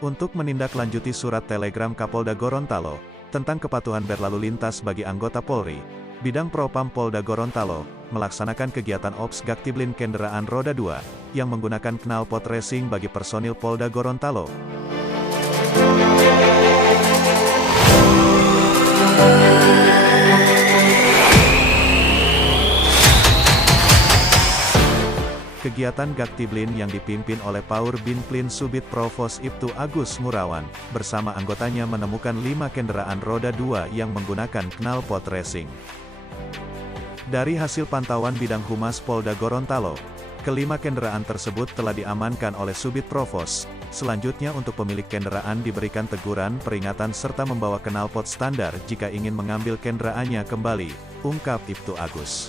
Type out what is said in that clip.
Untuk menindaklanjuti surat telegram Kapolda Gorontalo, tentang kepatuhan berlalu lintas bagi anggota Polri, Bidang Propam Polda Gorontalo, melaksanakan kegiatan Ops Gaktiblin Kenderaan Roda 2, yang menggunakan Knalpot Racing bagi personil Polda Gorontalo. Kegiatan Gaktiblin yang dipimpin oleh Paur Binplin Subit Provos Ibtu Agus Ngurawan, bersama anggotanya menemukan 5 kendaraan roda 2 yang menggunakan Knalpot Racing. Dari hasil pantauan Bidang Humas Polda Gorontalo, kelima kendaraan tersebut telah diamankan oleh Subit Provos. Selanjutnya untuk pemilik kendaraan diberikan teguran, peringatan serta membawa knalpot standar jika ingin mengambil kendaraannya kembali, ungkap Ibtu Agus.